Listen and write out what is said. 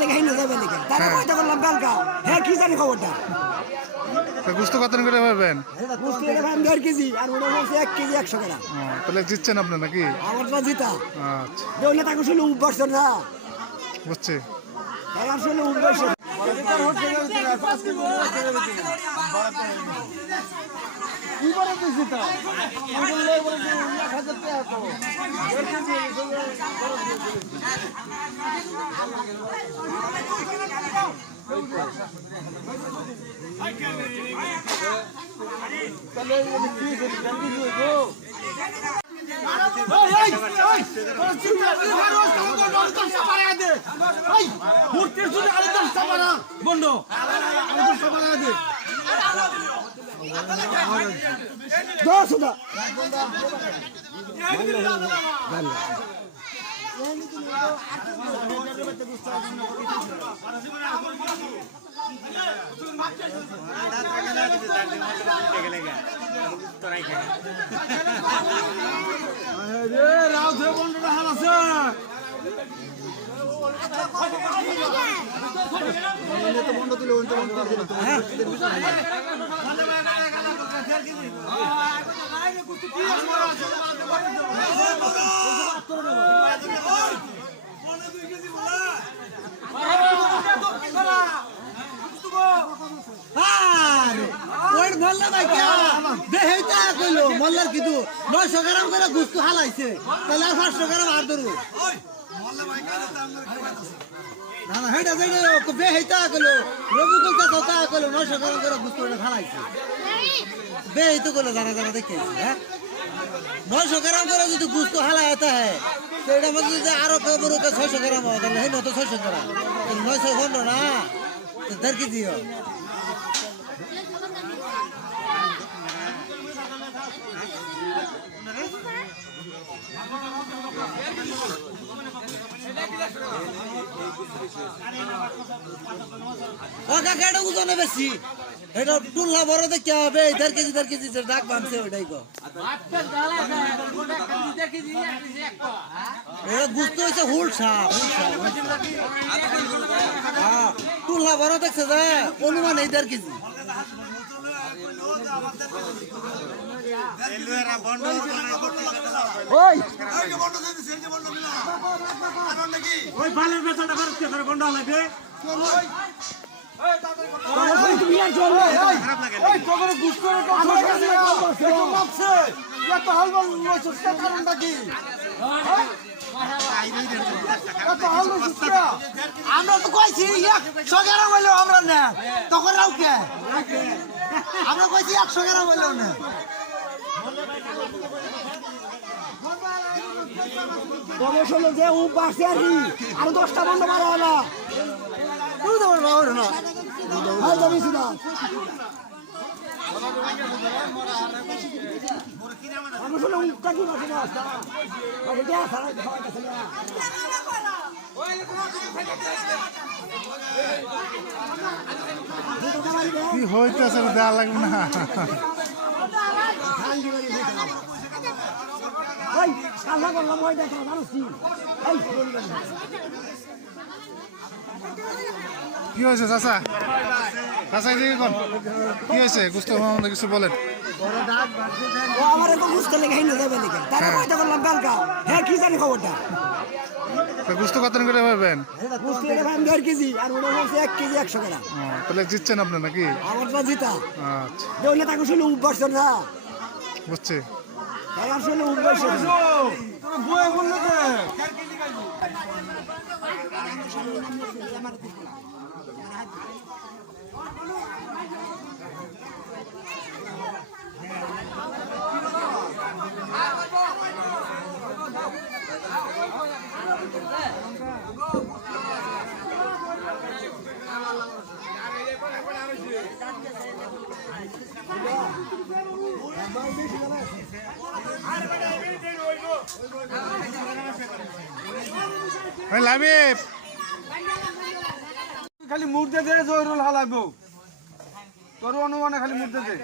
লেগে হিনে যাবে নাকি তারা কইতে করলাম কালকা হ্যাঁ কি জানি খবরটা গোস্ত কত করে পাবেন? গোস্ত এটা ভাই 1.5 কেজি আর ওটা হচ্ছে 1 কেজি 100 গ্রাম। তাহলে জিতছেন আপনি নাকি? আমার তো জিতা। আচ্ছা দেউলে তাকে শুনে উঠবছ না বুঝছি। তারা শুনে উঠবছ কি করে দিছি তা বললে বলে 1000 টাকা তো তাহলে কি করে জানি গো মল্লার কিন্তু 900 গ্রাম করে গুস্তু হালাইছে তাহলে 500 গ্রাম আর ধরু না না হেডা যাইলো বে হেইতা কইলো রবি কইতা কথা কইলো 900 গ্রাম করে গুস্তু হালাইছে বে হেইতো কইলো জানা জানা দেখাইছে হ্যাঁ 900 গ্রাম করে যদি গুস্তু হালাইতা है तो এটা মধ্যে যদি আরো বড় 600 গ্রাম হয় তাহলে হেন তো 600 গ্রাম 900 হলো না তো দর কি দিও ওকা কেডা ওজনে বেশি এটা টুললা বড় দেখতে হবে 1.5 কেজি ডাক বানছে ওটাই গো এটা গুস্ত হইছে হুলসা হ্যাঁ টুললা বড় দেখছে যে অনুমান 1.5 কেজি ওই ওই বালের বেচাটা করতে করে বন্ধ লাগবে তুমি আর চল ওই তোরে গুছ করে আমার কাছে তো মাপছে এত হালবাল লইছস কারণটা কি আমরা তো কইছি 100 গ্রাম হইলো আমরা না তখন রাও কে আমরা কইছি 100 গ্রাম হইলো না গবেষণা যে উপাসে আর কি আর 10টা বন্ধ মারা হলো তুই তো মারা না হাই যাবি সিধা আমি শুনে উঠটা কি মাসে না আরে যা সারা খাওয়া কাছে না কি হইতেছে দেয়া লাগবে না ওই কালা করলাম ওই দেখা জানিস কি এই কি হয়েছে চাচা চাচা এদিকে কোন কি হয়েছে গুস্ত সম্বন্ধে কিছু বলেন ও আমার তো গুস্ত লেগে হিনে যাবে নাকি তারা কইতে করলাম কালকা হ্যাঁ কি জানি খবরটা গুস্ত কত করে পাবেন? গুস্ত এটা ভাই 1.5 কেজি আর ওটা হচ্ছে 1 কেজি 100 গ্রাম। তাহলে জিতছেন আপনি নাকি? আমার তো জিতা। আচ্ছা দেউলে তাকে শুনে উঠবছ না বুঝছি। তারা শুনে উঠবছ তোর বই বললে তো লাবিব খালি মুর্দে দে জয়রুল হালাবো তোর অনুমানে খালি মুর্দে দে